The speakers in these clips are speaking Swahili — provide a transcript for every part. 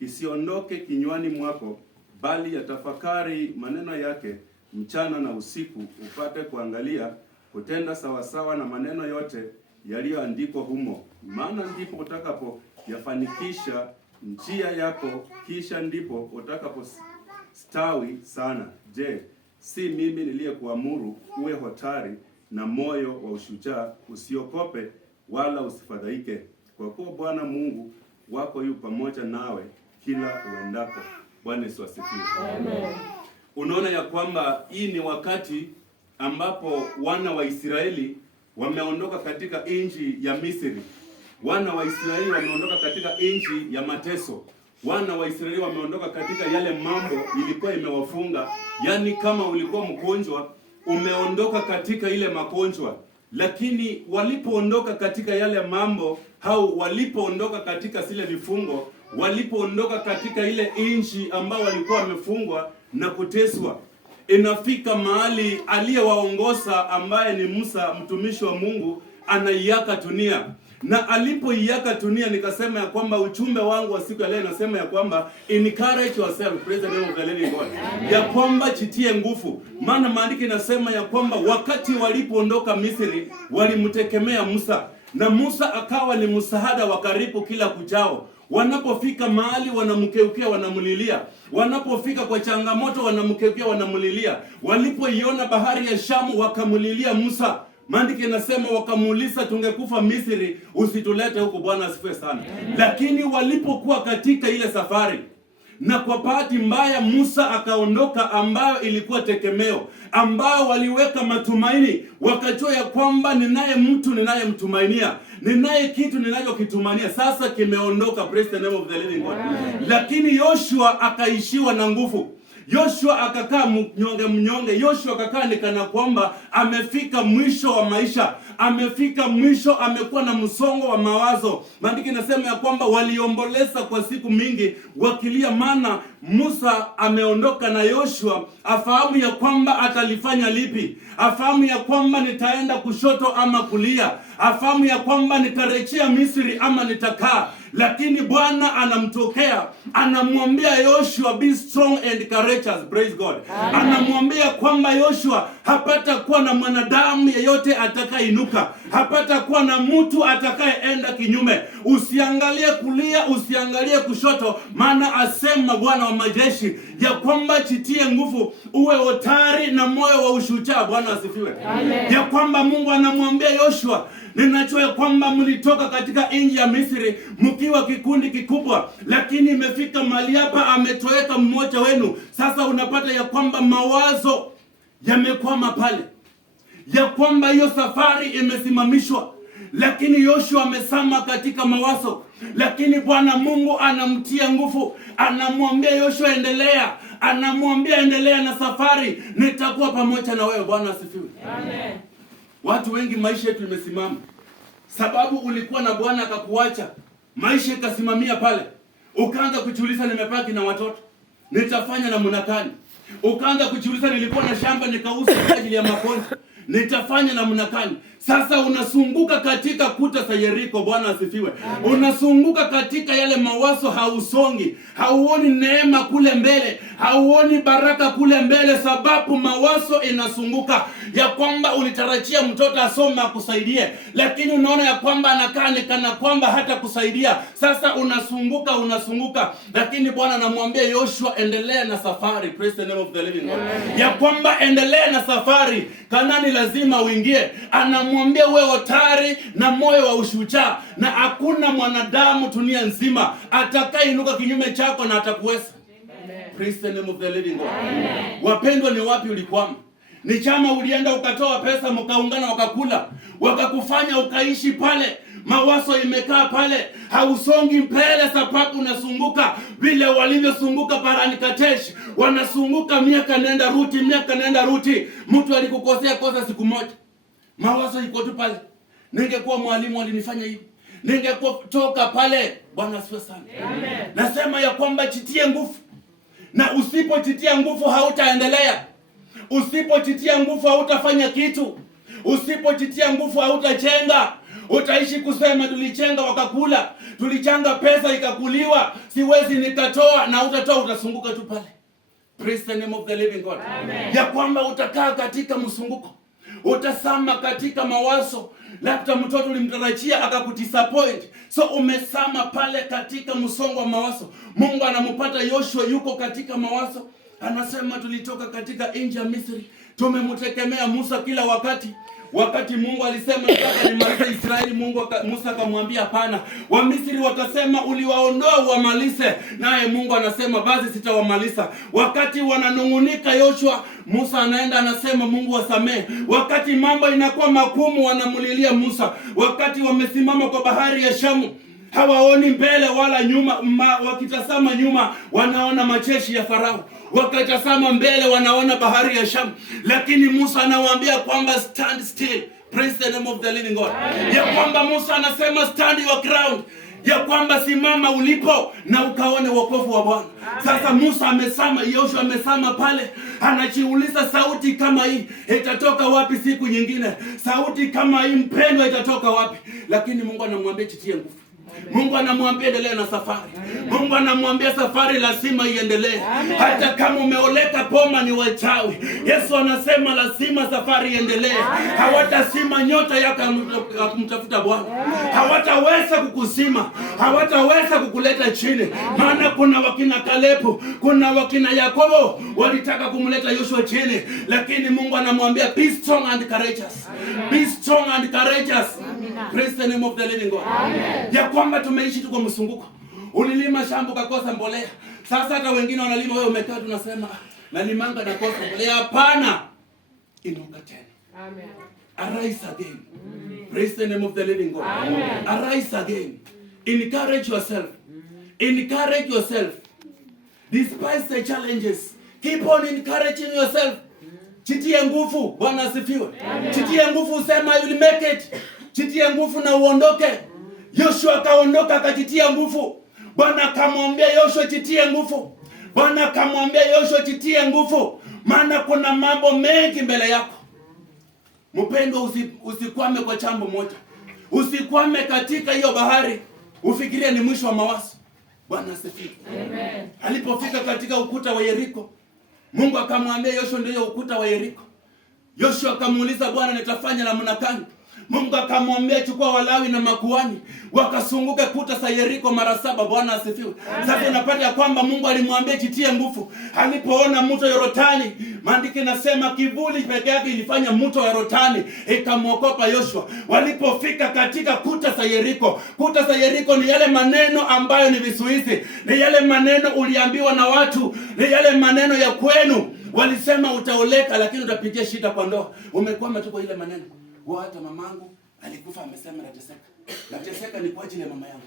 kisiondoke kinywani mwako, bali yatafakari maneno yake mchana na usiku, upate kuangalia kutenda sawasawa na maneno yote yaliyoandikwa humo. Maana ndipo utakapoyafanikisha njia yako, kisha ndipo utakapostawi sana. Je, si mimi niliyekuamuru uwe hodari na moyo wa ushujaa? Usiogope wala usifadhaike, kwa kuwa Bwana Mungu wako yu pamoja nawe kila uendako. Bwana Yesu asifiwe. Amen. Unaona ya kwamba hii ni wakati ambapo wana wa Israeli wameondoka katika nchi ya Misri. Wana wa Israeli wameondoka katika nchi ya mateso. Wana wa Israeli wameondoka katika yale mambo ilikuwa imewafunga. Yaani kama ulikuwa mgonjwa, umeondoka katika ile magonjwa. Lakini walipoondoka katika yale mambo, au walipoondoka katika zile vifungo, walipoondoka katika ile nchi ambao walikuwa wamefungwa na kuteswa, inafika mahali aliyewaongoza ambaye ni Musa, mtumishi wa Mungu, anaiaka dunia. Na alipoiaka dunia, nikasema ya kwamba ujumbe wangu wa siku ya leo nasema ya kwamba encourage yourself, praise the name of the living God. Ya kwamba jitie nguvu. Maana maandiko inasema ya kwamba wakati walipoondoka Misri, walimtegemea Musa. Na Musa akawa ni msaada wa karibu kila kuchao. Wanapofika mahali wanamkeukia, wanamulilia. Wanapofika kwa changamoto wanamkeukia, wanamulilia. Walipoiona bahari ya Shamu wakamulilia Musa. Maandiko inasema wakamuuliza, tungekufa Misri, usitulete huko. Bwana asifiwe sana. Lakini walipokuwa katika ile safari, na kwa bahati mbaya Musa akaondoka, ambayo ilikuwa tegemeo, ambao waliweka matumaini, wakajua ya kwamba ninaye mtu ninayemtumainia, ninaye kitu ninachokitumania, sasa kimeondoka. Praise the name of the living God. Lakini Yoshua akaishiwa na nguvu. Yoshua akakaa mnyonge. Yoshua akakaa ni kana kwamba amefika mwisho wa maisha. Amefika mwisho, amekuwa na msongo wa mawazo. Maandiko inasema ya kwamba waliomboleza kwa siku mingi wakilia, maana Musa ameondoka na Yoshua afahamu ya kwamba atalifanya lipi. Afahamu ya kwamba nitaenda kushoto ama kulia. Afahamu ya kwamba nitarejea Misri ama nitakaa. Lakini Bwana anamtokea, anamwambia Yoshua, be strong and courageous. Praise God. Anamwambia kwamba Yoshua, hapata kuwa na mwanadamu yeyote atakayeinuka, hapata kuwa na mtu atakayeenda kinyume. Usiangalie kulia, usiangalie kushoto, maana asema Bwana wa majeshi ya kwamba jitie nguvu, uwe hodari na moyo wa ushujaa. Bwana asifiwe. Ya kwamba Mungu anamwambia Yoshua, ninajua ya kwamba mlitoka katika nchi ya Misri mkiwa kikundi kikubwa, lakini imefika mahali hapa ametoweka mmoja wenu. Sasa unapata ya kwamba mawazo yamekwama pale, ya kwamba hiyo safari imesimamishwa. Lakini Yoshua amesama katika mawazo, lakini Bwana Mungu anamtia nguvu, anamwambia Yoshua endelea, anamwambia endelea na safari, nitakuwa pamoja na wewe. Bwana asifiwe. Amen. Watu wengi maisha yetu imesimama sababu ulikuwa na Bwana akakuacha, maisha ikasimamia pale. Ukaanza kujiuliza, nimepaki na watoto, nitafanya namna gani? Ukaanza kujiuliza, nilikuwa na shamba nikauza kwa ajili ya makonzi, nitafanya namna gani? Sasa unasunguka katika kuta za Yeriko. Bwana asifiwe. Unasunguka katika yale mawazo, hausongi, hauoni neema kule mbele, hauoni baraka kule mbele, sababu mawazo inasunguka ya kwamba ulitarajia mtoto asome akusaidie, lakini unaona ya kwamba anakaa ni kana kwamba hata kusaidia. Sasa unasunguka, lakini Bwana anamwambia Yoshua, endelea na safari. Praise the name of the living God. Ya kwamba endelea na safari, Kanaani lazima uingie. Anamwambia uwe hodari na moyo wa ushujaa, na hakuna mwanadamu dunia nzima atakayeinuka kinyume chako na atakuweza. Praise the name of the living God. Wapendwa, ni wapi ulikwama? Ni chama ulienda ukatoa pesa, mkaungana wakakula, wakakufanya ukaishi pale. Mawazo imekaa pale, hausongi mbele sababu unasunguka vile walivyosunguka Parani Katesh. Wanasunguka miaka nenda ruti. Mtu alikukosea kosa siku moja, mawazo iko tu pale. Ningekuwa mwalimu alinifanya hivi, ningekuwa toka pale. Bwana asifiwe sana. Amen. Nasema ya kwamba jitie nguvu, na usipojitia nguvu hautaendelea. Usipojitia nguvu hautafanya kitu. Usipojitia nguvu hautajenga. Utaishi kusema tulichenga wakakula, tulichanga pesa ikakuliwa, siwezi nikatoa, na utatoa, utasunguka tu pale. Praise the name of the living God. Amen. Ya kwamba utakaa katika msunguko, utasama katika mawazo, labda mtoto ulimtarajia akakudisappoint, so umesama pale katika msongo wa mawazo. Mungu anampata Yoshua yuko katika mawazo, anasema tulitoka katika nchi ya Misri, tumemtegemea Musa kila wakati. Wakati Mungu alisema nataka nimalize Israeli, Musa akamwambia hapana. Wamisri wakasema uliwaondoa uwamalize, naye Mungu anasema basi sitawamaliza. Wakati wananungunika Yoshua, Musa anaenda anasema Mungu wasamee. Wakati mambo inakuwa magumu, wanamulilia Musa. Wakati wamesimama kwa bahari ya Shamu, hawaoni mbele wala nyuma, wakitazama nyuma wanaona majeshi ya Farao, wakitazama mbele wanaona bahari ya Shamu. Lakini Musa anawaambia kwamba stand still. Praise the name of the living God. Amen. Ya kwamba Musa anasema stand your ground, ya kwamba simama ulipo na ukaone wokovu wa Bwana. Sasa Musa amesama, Yoshua amesama pale, anajiuliza sauti kama hii itatoka wapi siku nyingine? Sauti kama hii mpendwa itatoka wapi? Lakini Mungu anamwambia jitie nguvu. Mungu anamwambia endelea na safari. Mungu anamwambia safari lazima iendelee. Hata kama umeoleka poma ni wachawi, Yesu anasema lazima safari iendelee. Hawatasima nyota yako kumtafuta Bwana. Hawataweza kukusima, hawataweza kukuleta chini. Maana kuna wakina Kalebu, kuna wakina Yakobo walitaka kumleta Yoshua chini, lakini Mungu anamwambia be strong and courageous. Be strong and courageous. Praise the name of the living God. Amen. Ya kwamba tumeishi tuko msunguko. Ulilima shamba ukakosa mbolea. Sasa hata wengine wanalima, wewe umekaa tunasema nalimanga na kosa mbolea. Hapana. Inuka tena. Amen. Arise again. Amen. Praise the name of the living God. Amen. Arise again. Encourage yourself. Encourage yourself. Despite the challenges, keep on encouraging yourself. Jitie nguvu. Bwana asifiwe. Jitie nguvu, usema you will make it. Jitie nguvu na uondoke. Yoshua akaondoka akajitia nguvu. Bwana akamwambia Yoshua jitie nguvu. Bwana akamwambia Yoshua jitie nguvu, maana kuna mambo mengi mbele yako. Mpendwa, usikwame kwa jambo moja. Usikwame katika hiyo bahari ufikirie ni mwisho wa mawazo. Bwana asifiwe. Amen. Alipofika katika ukuta wa Yeriko, Mungu akamwambia Yoshua ndio ukuta wa Yeriko. Yoshua akamuuliza Bwana nitafanya namna gani? Mungu akamwambia chukua Walawi na makuhani wakasunguka kuta za Yeriko mara 7. Bwana asifiwe. Sasa unapata ya kwamba Mungu alimwambia jitie nguvu. Alipoona mto Yordani, maandiko inasema kivuli peke yake ilifanya mto Yordani ikamwokopa Yoshua. Walipofika katika kuta za Yeriko, kuta za Yeriko ni yale maneno ambayo ni vizuizi, ni yale maneno uliambiwa na watu, ni yale maneno ya kwenu. Walisema utaoleka lakini utapitia shida kwa ndoa. Umekwama tu kwa ile maneno. Hata mamangu alikufa amesema nateseka. Nateseka ni kwa ajili ya mama yangu.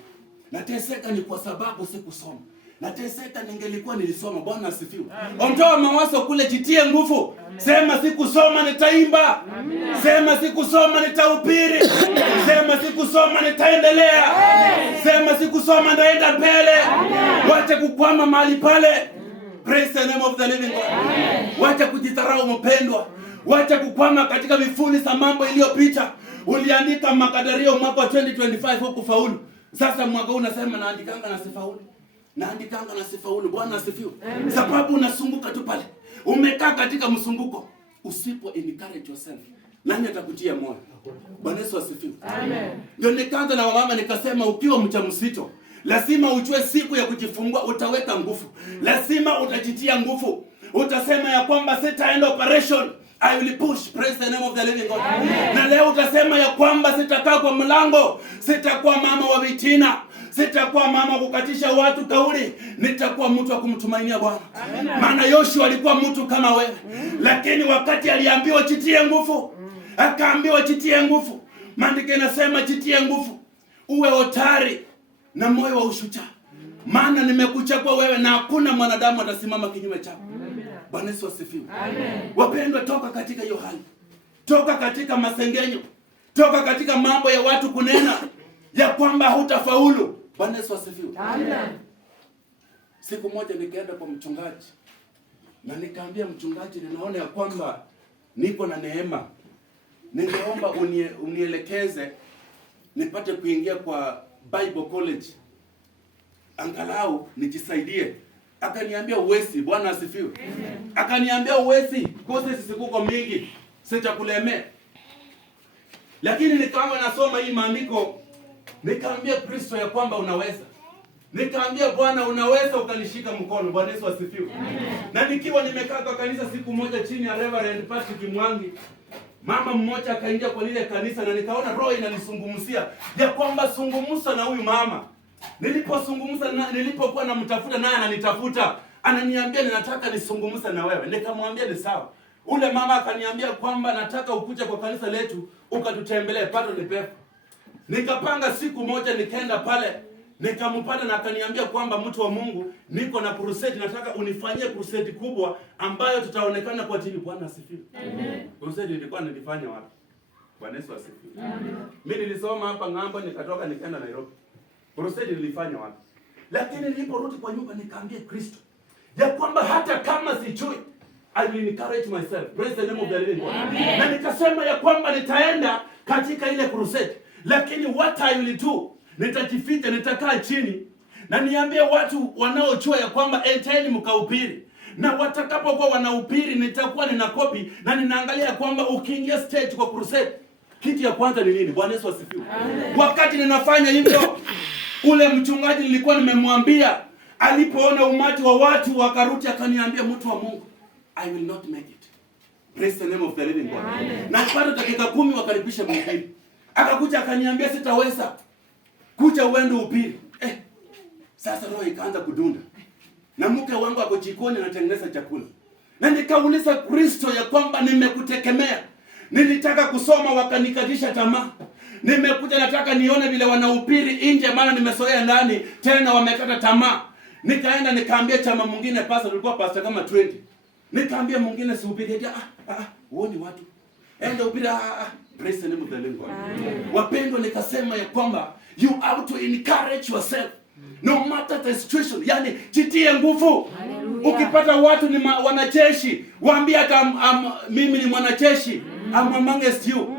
Nateseka ni kwa sababu sikusoma. Nateseka ningelikuwa nilisoma. Bwana asifiwe. Ondoa mawazo kule, jitie nguvu. Sema sikusoma nitaimba. Sema sikusoma nitahubiri. Sema sikusoma nitaendelea. Sema sikusoma ndaenda mbele. Wacha kukwama mahali pale. Praise the name of the living God. Wacha kujidharau mpendwa. Wacha kukwama katika vifuni za mambo iliyopita. Uliandika makadirio mwaka wa 2025 huko faulu. Sasa mwaka huu unasema naandikanga na sifaulu. Naandikanga na sifaulu. Bwana asifiwe. Sababu unasunguka tu pale. Umekaa katika msunguko. Usipo encourage yourself, nani atakutia moyo? Bwana Yesu asifiwe. Amen. Ndio nikaanza na mama nikasema ukiwa mjamzito lazima ujue siku ya kujifungua utaweka nguvu. Lazima utajitia nguvu. Utasema ya kwamba sitaenda operation, I will push. Praise the name of the living God. Amen. Na leo utasema ya kwamba sitakaa kwa mlango, sitakuwa mama wa vitina, sitakuwa mama kukatisha watu kauli, nitakuwa mtu wa kumtumainia Bwana. Maana Yoshua alikuwa mtu kama wewe. Lakini wakati aliambiwa jitie nguvu, akaambiwa jitie nguvu. Maandiko inasema jitie nguvu. Uwe hodari na moyo wa ushujaa. Maana nimekuchagua wewe na hakuna mwanadamu atasimama kinyume chako. Bwana Yesu asifiwe. Amen. Wapendwa, toka katika hiyo hali. Toka katika masengenyo. Toka katika mambo ya watu kunena ya kwamba hutafaulu. Bwana Yesu asifiwe. Amen. Siku moja nikaenda kwa mchungaji. Na nikaambia mchungaji, ninaona ya kwamba niko na neema. Ningeomba unielekeze nipate kuingia kwa Bible College, angalau nijisaidie. Akaniambia uwezi. Bwana asifiwe. Akaniambia uwezi, courses zikuko mingi, sitakulemea. Lakini nikaanza nasoma hii maandiko, nikaambia Kristo ya kwamba unaweza. Nikaambia Bwana unaweza, ukanishika mkono. Bwana Yesu asifiwe. Na nikiwa nimekaa kwa kanisa siku moja chini ya Reverend Patrick Mwangi, mama mmoja akaingia kwa lile kanisa na nikaona roho inanisungumzia ya kwamba zungumza na huyu mama. Nilipozungumza nilipokuwa namtafuta naye ananitafuta, ananiambia ninataka nisungumze na wewe. Nikamwambia ni sawa. Ule mama akaniambia kwamba nataka ukuje kwa kanisa letu ukatutembelee, pato ni pepo. Nikapanga siku moja nikaenda pale, nikampata na akaniambia kwamba mtu wa Mungu, niko na crusade, nataka unifanyie crusade kubwa ambayo tutaonekana kwa TV. Bwana asifiwe. Amen. Crusade ilikuwa nilifanya wapi? Bwana Yesu asifiwe. Amen. Mimi nilisoma hapa ng'ambo, nikatoka nikaenda Nairobi. Crusade nilifanya wapi? Lakini niliporudi kwa nyumba nikaambia Kristo ya kwamba hata kama sijui, I will encourage myself. Praise the name of the living God. Amen. Na nikasema ya kwamba nitaenda katika ile crusade, lakini what I will do, nitajificha, nitakaa chini na niambie watu wanaojua ya kwamba enteni mkahubiri, na watakapokuwa wanahubiri nitakuwa nina copy na ninaangalia kwamba ukiingia stage kwa crusade, kitu ya kwanza ni nini? Bwana Yesu asifiwe. Wakati ninafanya hivyo, ule mchungaji nilikuwa nimemwambia, alipoona umati wa watu wakarudi, akaniambia mtu wa Mungu, I will not make it. Praise the name of the living God. Amen. Na bado dakika 10 wakaribisha mhubiri. Akakuja akaniambia sitaweza. Kuja uende upiri. Sasa roho ikaanza kudunda. Na mke wangu ako jikoni anatengeneza chakula. Na nikauliza Kristo ya kwamba nimekutegemea. Nilitaka kusoma wakanikatisha tamaa. Nimekuja nataka nione vile wanahubiri nje, maana nimesoea ndani, tena wamekata tamaa. Nikaenda nikaambia chama mwingine, pastor tulikuwa pastor kama 20. Nikaambia mwingine sihubiri, uone watu. Enda ubiri, praise the name of the living God. Wapendwa, nikasema ya kwamba you have to encourage yourself no matter the situation. Yani jitie nguvu. Ukipata watu ni wanajeshi, waambie hata mimi ni mwanajeshi. I'm amongst you.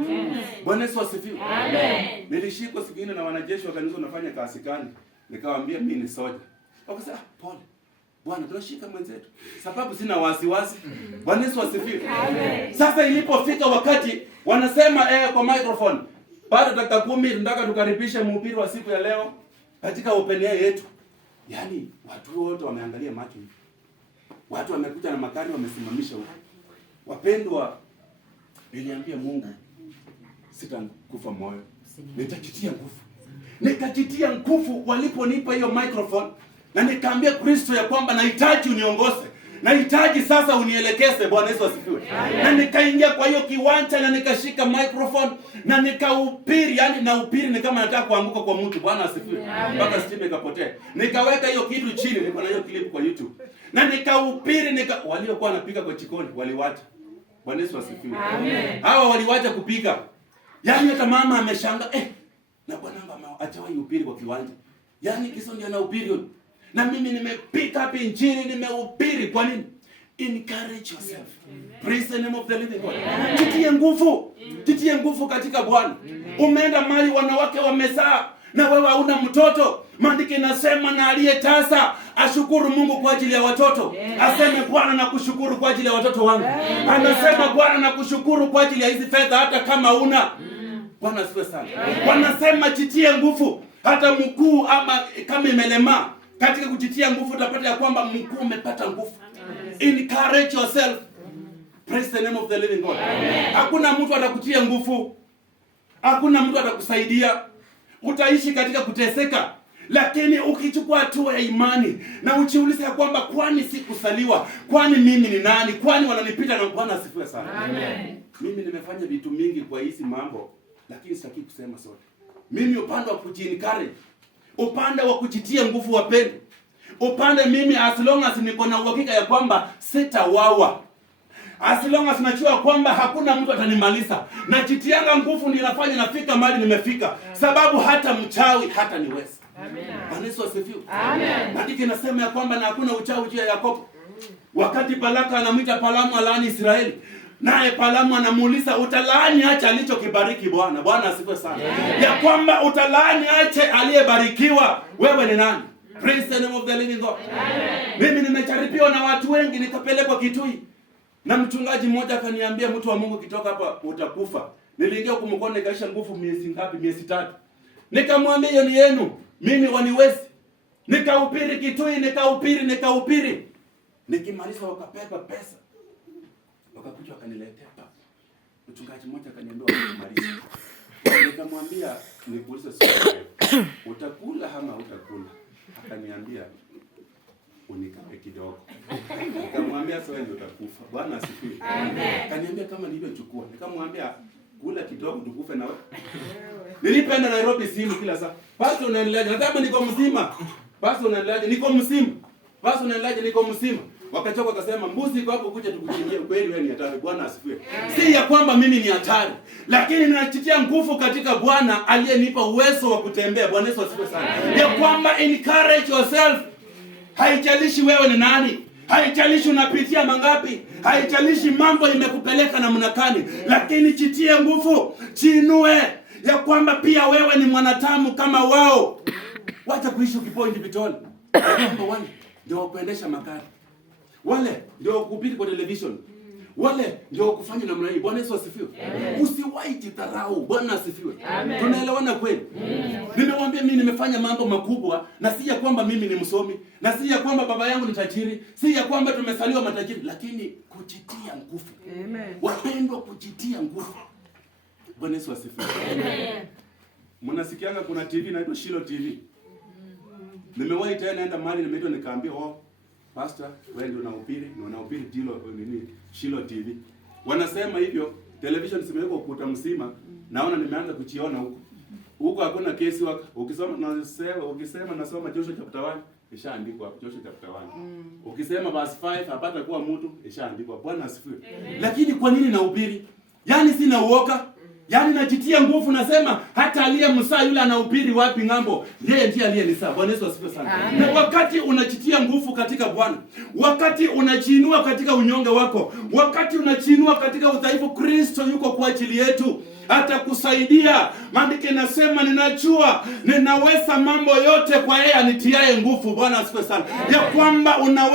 Bwana Yesu asifiwe. Amen. Nilishikwa siku nyingine na wanajeshi wakaniuliza unafanya kazi gani? Nikawaambia mimi ni soja. Wakasema pole. Bwana tunashika mwenzetu. Sababu sina wasiwasi. Bwana Yesu asifiwe. Amen. Sasa ilipofika wakati wanasema kwa microphone, baada dakika 10 tunataka tukaribishe mhubiri wa siku ya leo katika open air yetu. Yaani watu wote wameangalia macho. Watu wamekuja na magari wamesimamisha huko. Wapendwa, niliambia Mungu sitakufa moyo. Nitajitia nguvu. Nikajitia nguvu waliponipa hiyo microphone. Na nikaambia Kristo ya kwamba nahitaji uniongoze. Nahitaji sasa unielekeze. Bwana Yesu asifiwe. Na nikaingia kwa hiyo kiwanja na nikashika microphone na nikahubiri, yani nahubiri ni kama nataka kuanguka kwa mtu. Bwana asifiwe. Mpaka stima ikapotea. Nikaweka hiyo kitu chini, niko na hiyo clip kwa YouTube. Na nikahubiri, waliokuwa wanapiga kwa jikoni waliwacha. Bwana Yesu asifiwe. Amen. Hawa waliwacha kupika. Yaani hata mama ameshanga, na bwana mama achawahi uhubiri kwa kiwanja. Yaani kiso ndio anahubiri. Na mimi nimepika hapa injili, nimehubiri. Kwa nini? Encourage yourself. Praise the name of the living God. Jitie nguvu. Jitie nguvu katika Bwana. Umeenda mahali wanawake wamezaa na wewe hauna mtoto. Maandiko inasema na aliyetasa ashukuru Mungu kwa ajili ya watoto. Aseme Bwana nakushukuru kwa ajili ya watoto wangu. Anasema Bwana nakushukuru kwa ajili ya hizi fedha hata kama una. Bwana asifiwe sana. Wanasema jitie nguvu. Hata mkuu ama kama imelema, katika kujitia nguvu utapata ya kwamba mkuu umepata nguvu. Encourage yourself. Praise the name of the living God. Hakuna mtu atakutia nguvu. Hakuna mtu atakusaidia. Utaishi katika kuteseka. Lakini ukichukua hatua ya imani na ujiulize ya kwamba kwani sikusaliwa? Kwani mimi ni nani? Kwani wananipita? Na Bwana asifiwe sana. Amen. Mimi nimefanya vitu mingi kwa hizi mambo, lakini sitaki kusema sote. Mimi upande wa kujiencourage, upande wa kujitia nguvu wapendwa. Upande mimi as long as niko na uhakika ya kwamba sitawawa. As long as najua kwamba hakuna mtu atanimaliza. Najitianga nguvu ndio nafanya nafika mahali nimefika. Sababu hata mchawi hata niweza. Amen. Bwana Yesu asifiwe. Amen. Maandiko inasema ya kwamba na hakuna uchawi juu ya Yakobo. Wakati Balaka anamwita Balamu alaani Israeli, naye Balaamu anamuuliza, utalaani ache alichokibariki Bwana? Bwana asifiwe sana. Ya kwamba utalaani ache aliyebarikiwa. Wewe ni nani? Praise the name of the living God. Mimi nimecharipiwa na watu wengi, nikapelekwa Kitui. Na mchungaji mmoja akaniambia, mtu wa Mungu, kitoka hapa utakufa. Niliingia kumkona ikaisha nguvu miezi ngapi? Miezi 3. Nikamwambia hiyo ni yenu, mimi waniwezi. Nikahubiri Kitui, nikahubiri. Nikimaliza wakapepa pesa. Wakakuja wakaniletea papa. Mchungaji mmoja akaniambia wakamaliza. Nikamwambia nikuulize swali, utakula ama utakula? Akaniambia unikape kidogo. Nikamwambia sasa ndio utakufa. Bwana asifiwe. Amen. Akaniambia kama nilivyo chukua. Nikamwambia kula kidogo tukufe na wewe. Nilipenda Nairobi simu kila saa. Pastor unaendelea? Nataka niko mzima. Pastor unaendelea? Niko mzima. Pastor unaendelea? Niko mzima. Wakachoka wakasema mbuzi iko hapo kuja tukuchinjie. Kweli wewe ni hatari. Bwana asifiwe. Si ya kwamba mimi ni hatari, lakini ninachitia nguvu katika Bwana aliyenipa uwezo wa kutembea. Bwana Yesu asifiwe sana. Ya kwamba encourage yourself. Haijalishi wewe ni nani, haijalishi unapitia mangapi, haijalishi mambo imekupeleka namna gani, lakini chitie nguvu, chinue ya kwamba pia wewe ni mwanadamu kama wao. Wacha kuishi ukipoint vitoni. Wale ndio kuendesha magari, wale ndio kuhubiri kwa television, wale ndio kufanya namna hii. Bwana Yesu asifiwe. Usiwahi jidharau. Bwana asifiwe. Tunaelewana kweli? Nimemwambia mimi nimefanya mambo makubwa, na si ya kwamba mimi ni msomi, na si ya kwamba baba yangu ni tajiri, si ya kwamba tumesaliwa matajiri, lakini kujitia nguvu. Amen. Wapendwa, kujitia nguvu. Bwana Yesu asifiwe. Amen. Mnasikianga kuna TV inaitwa Shilo TV. Nimewahi tena naenda mahali nimeitwa nikaambia, pastor, wewe ndio unahubiri Dilo nini Shilo TV. Wanasema hivyo, television zimewekwa ukuta mzima, naona nimeanza kuchiona huko. Huko hakuna kesi waka. Ukisema nasoma Joshua chapter 1, ishaandikwa Joshua chapter 1. Ukisema verse 5 hapata kuwa mtu, ishaandikwa. Bwana asifiwe. Lakini kwa nini nahubiri? Yaani sina uoga. Yaani najitia nguvu, nasema hata aliyemsaa yule anahubiri wapi ng'ambo, yeye ndiye aliyenisaa. Bwana Yesu asifiwe sana. Na wakati unajitia nguvu katika Bwana, wakati unajiinua katika unyonge wako, wakati unajiinua katika udhaifu, Kristo yuko kwa ajili yetu. Atakusaidia. Maandiko yanasema ninajua ninaweza mambo yote kwa yeye anitiaye nguvu. Bwana asifiwe sana. Ya kwamba